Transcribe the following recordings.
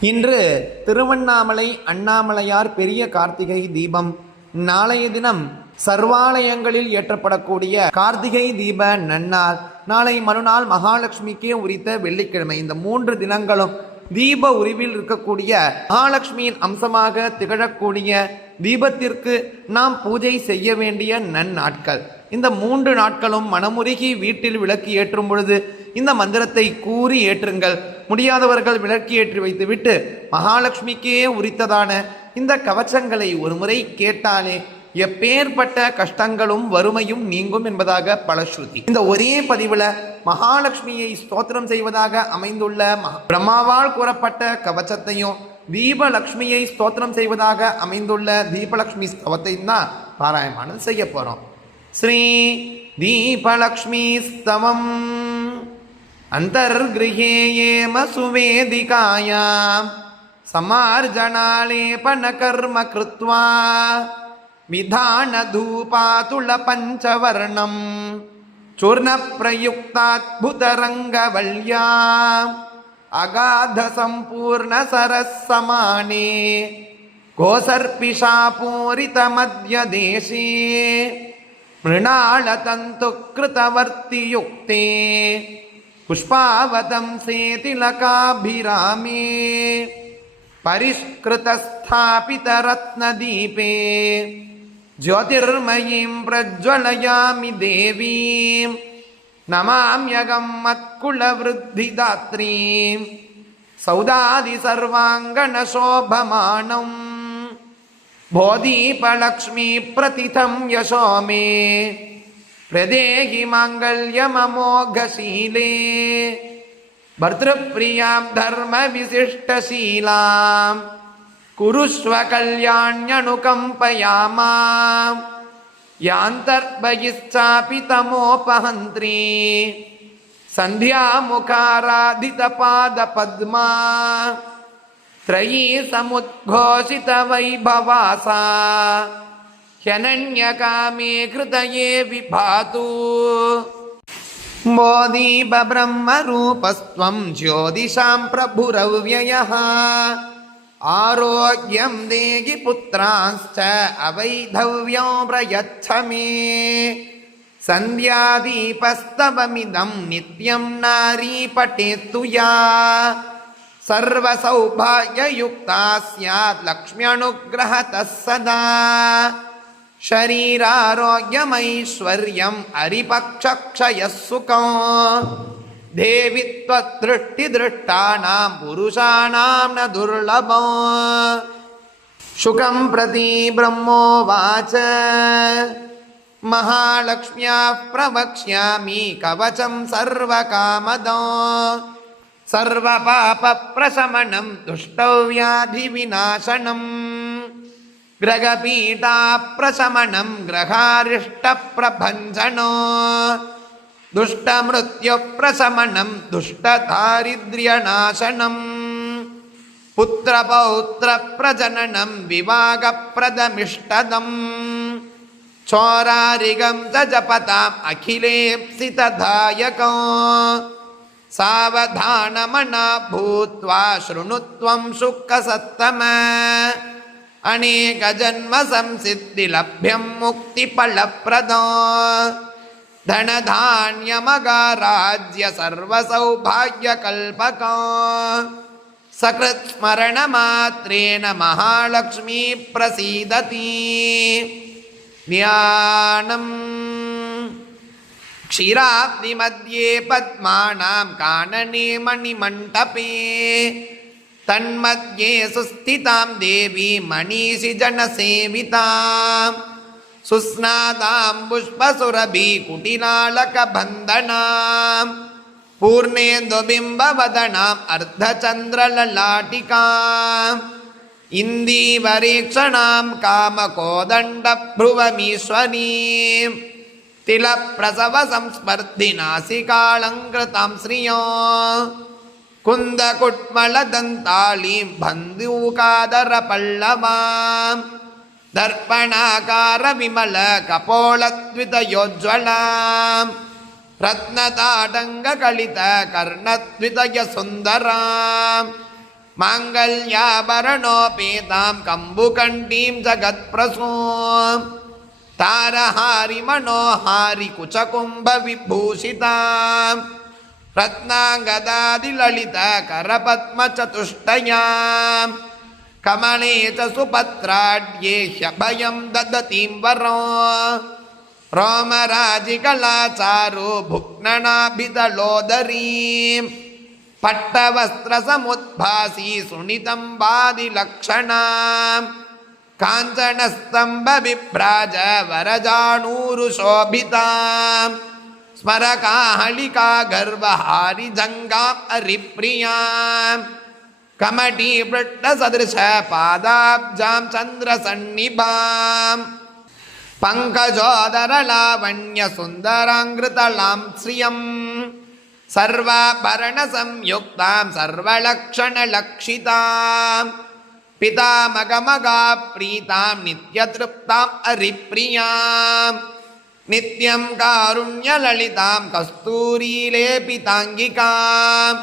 இன்று திருவண்ணாமலை அண்ணாமலையார் பெரிய கார்த்திகை தீபம். நாளைய தினம் சர்வாலயங்களில் ஏற்றப்படக்கூடிய கார்த்திகை தீப நன்னார் நாளை மறுநாள் மகாலட்சுமிக்கே உரித்த வெள்ளிக்கிழமை. இந்த மூன்று தினங்களும் தீப உருவில் இருக்கக்கூடிய மகாலட்சுமியின் அம்சமாக திகழக்கூடிய தீபத்திற்கு நாம் பூஜை செய்ய வேண்டிய நன்னாட்கள். இந்த மூன்று நாட்களும் மனமுருகி வீட்டில் விளக்கு ஏற்றும் பொழுது இந்த மந்திரத்தை கூறி ஏற்றுங்கள். முடியாதவர்கள் விளக்கி ஏற்றி வைத்துவிட்டு மகாலட்சுமிக்கே உரித்ததான இந்த கவச்சங்களை ஒருமுறை கேட்டாலே எப்பேற்பட்ட கஷ்டங்களும் வறுமையும் நீங்கும் என்பதாக பலஸ்ருதி இந்த ஒரே பதிவில் மகாலட்சுமியை ஸ்தோத்திரம் செய்வதாக அமைந்துள்ள பிரம்மாவால் கூறப்பட்ட கவச்சத்தையும் தீபலக்ஷ்மியை ஸ்தோத்திரம் செய்வதாக அமைந்துள்ள தீபலக்ஷ்மி ஸ்தவத்தையும் தான் பாராயணம் செய்ய போகிறோம் ஸ்ரீ தீபலக்ஷ்மி ஸ்தவம். अन्तर्गृहे येम सुवेदिकायां समार्जनालेपनकर्म कृत्वा विधानधूपातुलपञ्चवर्णं चूर्णप्रयुक्ताद्भुतरङ्गवल्याम् अगाधसम्पूर्णसरः समाने गोसर्पिशापूरितमध्यदेशे मृणालतन्तुकृतवर्तियुक्ते पुष्पावतंसे तिलकाभिरामे परिष्कृतस्थापितरत्नदीपे ज्योतिर्मयीं प्रज्वलयामि देवीं नमाम्यगं मत्कुलवृद्धिदात्रीं सौदादिसर्वाङ्गणशोभमानम् बोधीपलक्ष्मीप्रतिथं यशो मे प्रदेहि माङ्गल्यममोघशीले भर्तृप्रियां धर्मविशिष्टशीलां कुरुष्व कल्याण्यनुकम्पयामाम् यान्तर्बहिश्चापि तमोपहन्त्री सन्ध्यामुखाराधितपादपद्मा त्रयी समुद्घोषितवैभवासा ह्यनन्यकामे कृतये विभातु। बोधीब्रह्मरूपस्त्वं ज्योतिषां प्रभुरव्ययः। आरोग्यं देहि पुत्रांश्च अवैधव्यो प्रयच्छ मे सन्ध्यादीपस्तवमिदं नित्यं नारी पठेत्तु या। सर्वसौभाग्ययुक्ता स्यात् लक्ष्म्यनुग्रहतः सदा शरीरारोग्यमैश्वर्यम् अरिपक्षक्षयः सुखम् देवि त्वदृष्टिदृष्टानां पुरुषाणां न दुर्लभम् शुकं प्रति ब्रह्मोवाच महालक्ष्म्याः प्रवक्ष्यामि कवचं सर्वकामदम् सर्वपापप्रशमनं दुष्टव्याधिविनाशनम् ग्रहपीठाप्रशमनं ग्रहारिष्टप्रभञ्जनो दुष्टमृत्युप्रशमनं दुष्टदारिद्र्यनाशनम् पुत्रपौत्रप्रजननं विवाहप्रदमिष्टदम् चोरारिगं च जपताम् अखिलेप्सितदायकम् सावधानमना भूत्वा शृणुत्वं सुखसत्तम अनेकजन्मसंसिद्धिलभ्यं मुक्तिफलप्रदो धनधान्यमगाराज्य सर्वसौभाग्यकल्पको सकृत्स्मरणमात्रेण महालक्ष्मी प्रसीदति ध्यानम् क्षीराब्धिमध्ये पद्मानां कानने मणिमण्टपे तन्मध्ये सुस्थितां देवी मणिषिजनसेवितां सुस्नातां पुष्पसुरभिकुटिलालकबन्धनां पूर्णेन्दुबिम्बवदनाम् अर्धचन्द्रललाटिकाम् इन्दीवरेक्षणां कामकोदण्डभ्रुवमीश्वरीम् तिलप्रसवसंस्पर्धिनासिकालङ्कृतां श्रियो कुन्दकुट्मलदन्तालीं बन्धूकादरपल्लवां दर्पणाकारविमलकपोलद्वितयोज्ज्वलां रत्नताटङ्गकलितकर्णद्वितयसुन्दरां माङ्गल्याभरणोपेतां कम्बुकण्ठीं जगत्प्रसूं तारहारि मनोहारि कुचकुम्भविभूषितां रत्नाङ्गदादिललितकरपद्मचतुष्टयां कमले च सुपत्राड्ये ह्यभयं ददतीं वरो रोमराजिकलाचारो भुक्ननाभिदलोदरीम् पट्टवस्त्रसमुद्भासी सुनितं वादिलक्षणाम् काञ्चनस्तम्भविभ्राज वरजाणूरुशोभिताम् स्मरकाहलिका गर्वहारिजङ्गाम् अरिप्रियाम् कमटीपृष्टसदृशपादाब्जां चन्द्रसन्निभाम् पङ्कजोदरलावण्यसुन्दराङ्कृतलां श्रियम् सर्वाभरणसंयुक्तां सर्वलक्षणलक्षितां पितामगमगा प्रीतां नित्यतृप्ताम् अरिप्रियां नित्यं कारुण्यललितां कस्तूरीलेपिताङ्गिकां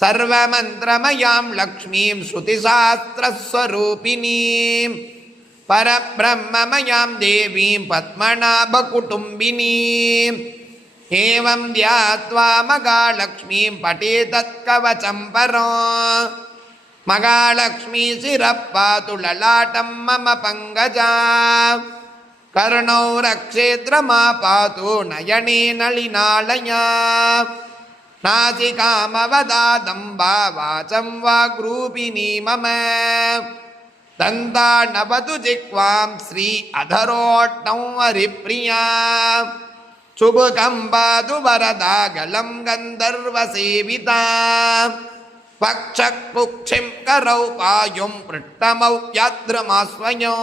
सर्वमन्त्रमयां लक्ष्मीं श्रुतिशास्त्रस्वरूपिणीं परब्रह्ममयां देवीं पद्मनाभकुटुम्बिनीम् एवं ध्यात्वा मगालक्ष्मीं पठेतत्कवचं परो मगालक्ष्मी शिरः पातु ललाटं मम पङ्कजा कर्णौ रक्षेद्रमा पातु नयने नलिनालया नासिकामवदादम्बा वाचं वाग्रूपिणी मम दन्ता नवतु जिह्वां श्री अधरोट्टं हरिप्रिया शुभकम्बादु वरदागलं गन्धर्वसेविता पक्षकुक्षिं करौ पायुं पृष्ठमौ याद्रमास्वयो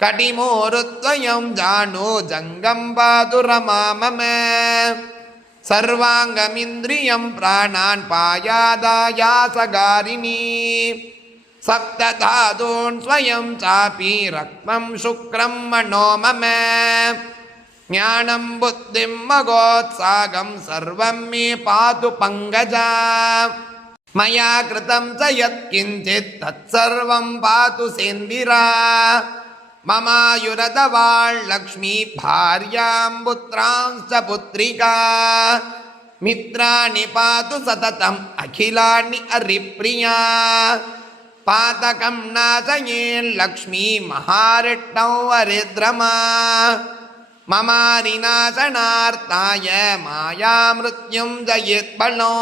கடிமோருத்வயம் ஜானோ ஜங்கம்பாதுரமாமம சர்வாங்கமிந்திரியம் பிராணான் பாயாதாயாசகாரிணி சப்ததாதூன் ஸ்வயம் சாபி ரக்மம் சுக்ரம் மனோமம. ஞானம் புத்திம் மகோத்சாகம் சர்வம் மே பாது பங்கஜா. மயா கிருதம் ச யத்கிஞ்சித் தற்சர்வம் பாது சேந்திரா. यत्किञ्चित् तत्सर्वं पातु सेन्दिरा ममायुरदवाळ्लक्ष्मी भार्यां पुत्रांश्च पुत्रिका मित्राणि पातु सततम् अखिलानि अरिप्रिया पातकं नाशयेल्लक्ष्मी महारिष्टौ हरिद्रमा ममारिनाशनार्ताय मायामृत्युं जयेत्बलो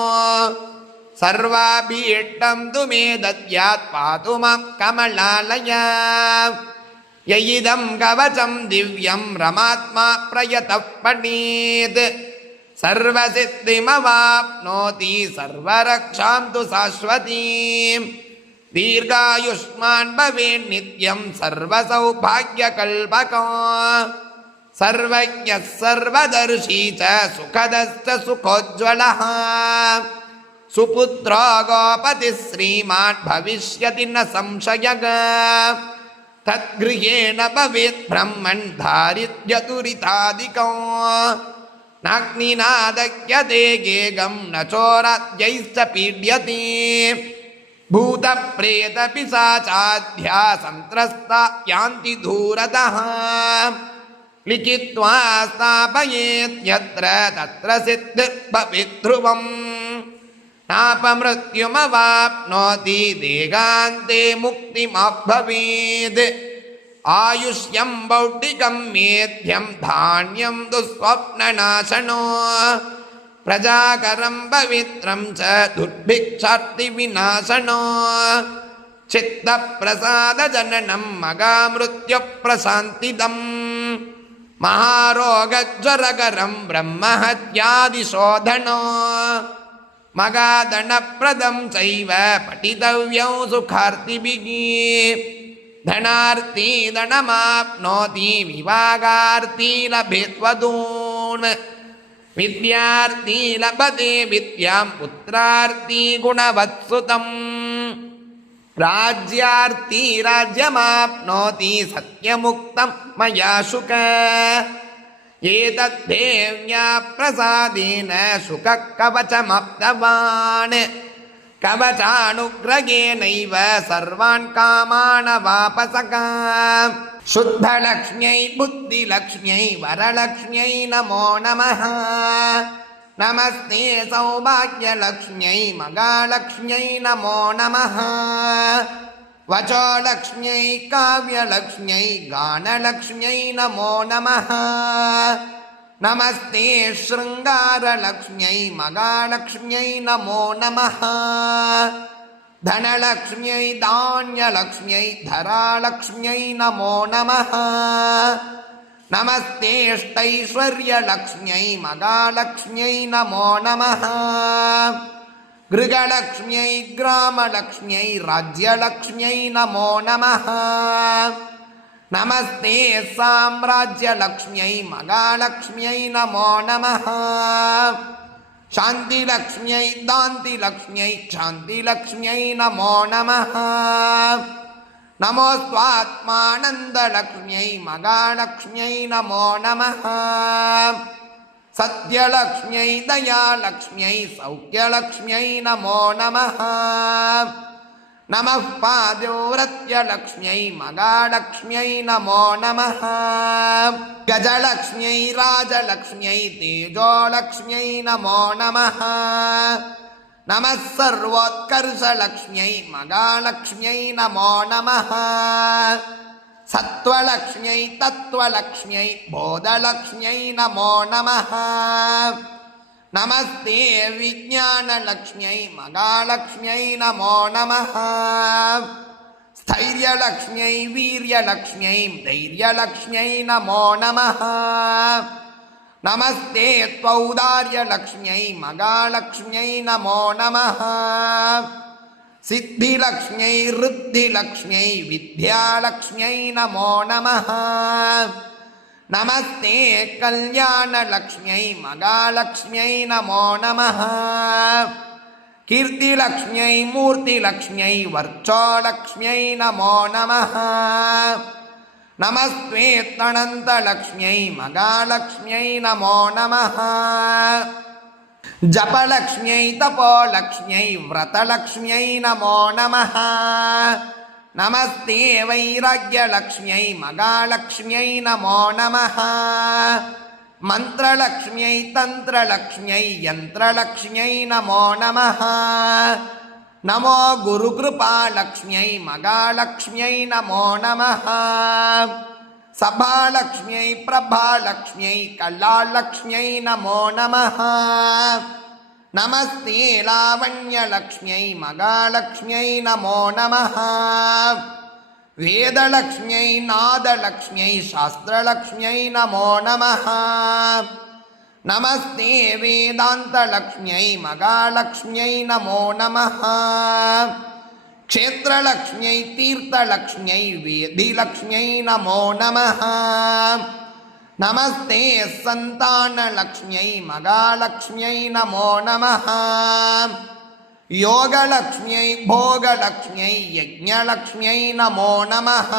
सर्वाभीष्टं तु मे दद्यात् पातु मां कमलालया யயிதம் கவசம் திவ்யம் ரமாத்மா பிரயத பணீத் சர்வசித்திமவாப்னோதி சர்வரக்ஷாம் து சாஸ்வதீம். தீர்காயுஷ்மான் பவேன் நித்யம் சர்வசௌபாகிய கல்பகோ சர்வஜ சர்வதர்ஷி ச சுகதஸ்த சுகோஜ்வலஹ. சுபுத்ரோ கோபதி ஸ்ரீமான் பவிஷ்யதி ந சம்சயக. भवेत् ब्रह्मन् दारिद्र्यदुरितादिको नाग्निनादक्यते गेगं न चोराद्यैश्च पीड्यते भूतप्रेतपिशाचाध्या सन्त्रस्ता यान्ति दूरतः लिखित्वा स्थापयेत्यत्र तत्र सिद्धिर्भवेत् ध्रुवम् नापमृत्युमवाप्नोति देगान्ते मुक्तिमाभवेत् आयुष्यं बौद्धिकं मेध्यं धान्यं दुःस्वप्ननाशनो प्रजाकरं पवित्रं च दुर्भिक्षार्तिविनाशनो चित्तप्रसादजननं मगामृत्युप्रशान्तिदम् महारोगज्वरकरं ब्रह्महत्यादिशोधनो மகாதனப்பிரதம் சைவ படிதவியம் சுகார்த்திபிக. தனார்த்தி தனமாப்னோதி விவாகார்த்தி லபித்வதூன். வித்யார்த்தி லபதே வித்யாம் புத்திரார்த்தி குணவத்சுதம். ராஜ்யார்த்தி ராஜ்யமாப்னோதி சத்யமுக்தம் மயா சுக. एतद्धेव्या प्रसादेन शुककवचमप्तवान् कवचानुग्रगेणैव सर्वान् कामानवापसका शुद्धलक्ष्म्यै बुद्धिलक्ष्म्यै वरलक्ष्म्यै नमो नमः नमस्ते सौभाग्यलक्ष्म्यै मगालक्ष्म्यै नमो नमः वचोलक्ष्म्यै काव्यलक्ष्म्यै गानलक्ष्म्यै नमो नमः नमस्ते शृङ्गारलक्ष्म्यै मगालक्ष्म्यै नमो नमः धनलक्ष्म्यै धान्यलक्ष्म्यै धरालक्ष्म्यै नमो नमः नमस्तेष्टैश्वर्यलक्ष्म्यै मगालक्ष्म्यै नमो नमः गृहलक्ष्म्यै ग्रामलक्ष्म्यै राज्यलक्ष्म्यै नमो नमः नमस्ते साम्राज्यलक्ष्म्यै मगालक्ष्म्यै नमो नमः शान्तिलक्ष्म्यै दान्तिलक्ष्म्यै शान्तिलक्ष्म्यै नमो नमः नमोऽस्त्वात्मानन्दलक्ष्म्यै मगालक्ष्म्यै नमो नमः சத்யலக்ஷ்மியை தயாலக்ஷ்மியை சௌக்கியலக்ஷ்மியை நமோ நம நம பாதோரத்யலக்ஷ்மியை மகாலக்ஷ்மியை நமோ நம கஜலக்ஷ்மியை ராஜலக்ஷ்மியை தேஜோலக்ஷ்மியை நமோ நம நம சர்வோத்கர்ஷலக்ஷ்மியை மகாலக்ஷ்மியை நமோ நம सत्त्वलक्ष्म्यै तत्त्वलक्ष्म्यै बोधलक्ष्म्यै नमो नमः नमस्ते विज्ञानलक्ष्म्यै मगालक्ष्म्यै नमो नमः स्थैर्यलक्ष्म्यै वीर्यलक्ष्म्यै धैर्यलक्ष्म्यै नमो नमः नमस्ते त्वौदार्यलक्ष्म्यै मगालक्ष्म्यै नमो नमः சித்திலக்ஷ்மியை ருத்திலக்ஷ்மியை வித்யாலக்ஷ்மியை நமோ நம நமஸ்தே கல்யாணலக்ஷ்மியை மகாலக்ஷ்மியை நமோ நம கீர்த்திலக்ஷ்மியை மூர்த்திலக்ஷ்மியை வர்ச்சோலக்ஷ்மியை நமோ நம நமஸ்தே தனந்தலக்ஷ்மியை மகாலக்ஷ்மியை நமோ நம ஜபலக்ஷ்மியை தபோலக்ஷ்மியை விரதலக்ஷ்மியை நமோ நம நமஸ்தே வைராக்கியலக்ஷ்மியை மகாலக்ஷ்மியை நமோ நம மந்திரலக்ஷ்மியை தந்திரலக்ஷ்மியை யந்திரலக்ஷ்மியை நமோ நம நமோ குரு கிருபாலக்ஷ்மியை மகாலக்ஷ்மியை நமோ நம சபாலக்ஷ்மியை பிரபாலக்ஷ்மியை கலாலக்ஷ்மியை நமோ நம நமஸ்தே லாவண்யலக்ஷ்மியை மகாலக்ஷ்மியை நமோ நம வேதலக்ஷ்மியை நாதலக்ஷ்மியை சாஸ்திரலக்ஷ்மியை நமோ நம நமஸ்தே வேதாந்தலக்ஷ்மியை மகாலக்ஷ்மியை நமோ நம क्षेत्रलक्ष्म्यै तीर्थलक्ष्म्यै वेदिलक्ष्म्यै नमो नमः नमस्ते सन्तानलक्ष्म्यै मगालक्ष्म्यै नमो नमः योगलक्ष्म्यै भोगलक्ष्म्यै यज्ञलक्ष्म्यै नमो नमः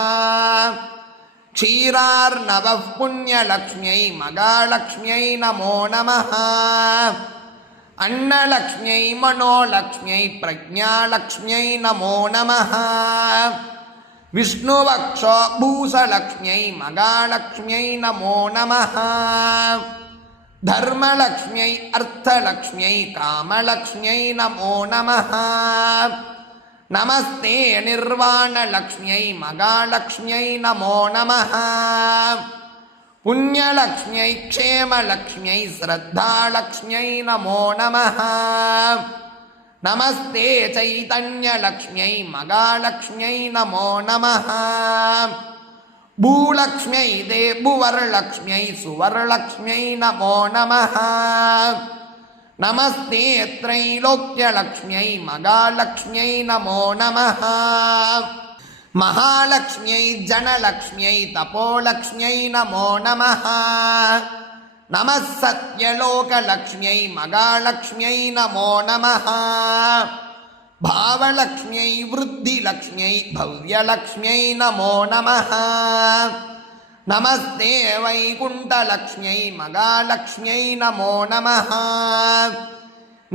क्षीरार्णवः पुण्यलक्ष्म्यै मगालक्ष्म्यै नमो नमः अन्नलक्ष्म्यै मनोलक्ष्म्यै प्रज्ञालक्ष्म्यै नमो नमः विष्णुवक्षो भूषलक्ष्म्यै मगालक्ष्म्यै नमो नमः धर्मलक्ष्म्यै अर्थलक्ष्म्यै कामलक्ष्म्यै नमो नमः नमस्ते निर्वाणलक्ष्म्यै मगालक्ष्म्यै नमो नमः புண்ணியலக்ஷ்மியை க்ஷேமலக்ஷ்மியை ஸ்ரத்தாலக்ஷ்மியை நமோ நம நமஸ்தே சைதன்யலக்ஷ்மியை மகாலக்ஷ்மியை நமோ நம பூலக்ஷ்மியை தேபுவரலக்ஷ்மியை சுவரலக்ஷ்மியை நமோ நம நமஸ்தே த்ரைலோக்கியலக்ஷ்மியை மகாலக்ஷ்மியை நமோ நம மகாலட்சுமியை ஜனலக்ஷ்மியை தபோலக்ஷ்மியை நமோ நம நம சத்யலோகலக்ஷ்மியை மகாலக்ஷ்மியை நமோ நம பாவலக்ஷ்மியை விருத்திலக்ஷ்மியை பவ்யலக்ஷ்மியை நமோ நம நமஸ்தே வைகுண்டலக்ஷ்மியை மகாலக்ஷ்மியை நமோ நம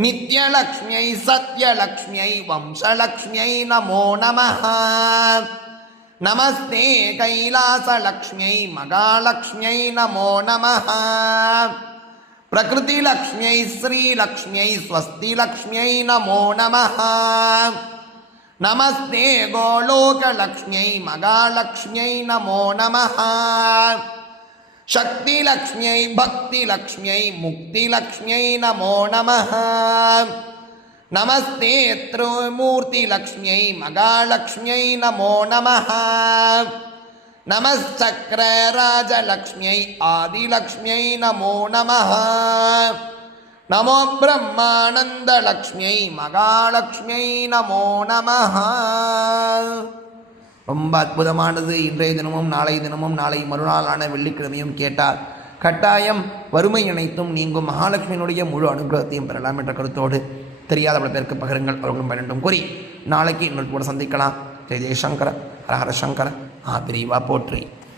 नित्यलक्ष्म्यै सत्यलक्ष्म्यै वंशलक्ष्म्यै नमो नमः नमस्ते कैलासलक्ष्म्यै मगालक्ष्म्यै नमो नमः प्रकृतिलक्ष्म्यै श्रीलक्ष्म्यै स्वस्तिलक्ष्म्यै नमो नमः नमस्ते गोलोकलक्ष्म्यै मगालक्ष्म्यै नमो नमः சக்தி லக்ஷ்மியை பக்தி லக்ஷ்மியை முக்தி லக்ஷ்மியை நமோ நம நமஸ்தே மூர்த்தி லக்ஷ்மியை மகாலக்ஷ்மியை நமோ நம நமஸ்சக்கர ராஜலக்ஷ்மியை ஆதிலக்ஷ்மியை நமோ நம நமோ பிரம்மானந்த லக்ஷ்மியை மகாலக்ஷ்மியை நமோ நம ரொம்ப அற்புதமானது. இன்றைய தினமும் நாளைய தினமும் நாளை மறுநாளான வெள்ளிக்கிழமையும் கேட்டால் கட்டாயம் வறுமை அனைத்தும் நீங்கும். மகாலட்சுமியினுடைய முழு அனுகிரகத்தையும் பெறலாம் என்ற கருத்தோடு தெரியாத பல பேருக்கு பகிருங்கள். அவர்களும் பயனும் கூறி நாளைக்கு இன்னொரு கூட சந்திக்கலாம். ஜெய் ஜெய்சங்கர ஹரஹர சங்கர ஆ பிரிவா போற்றி.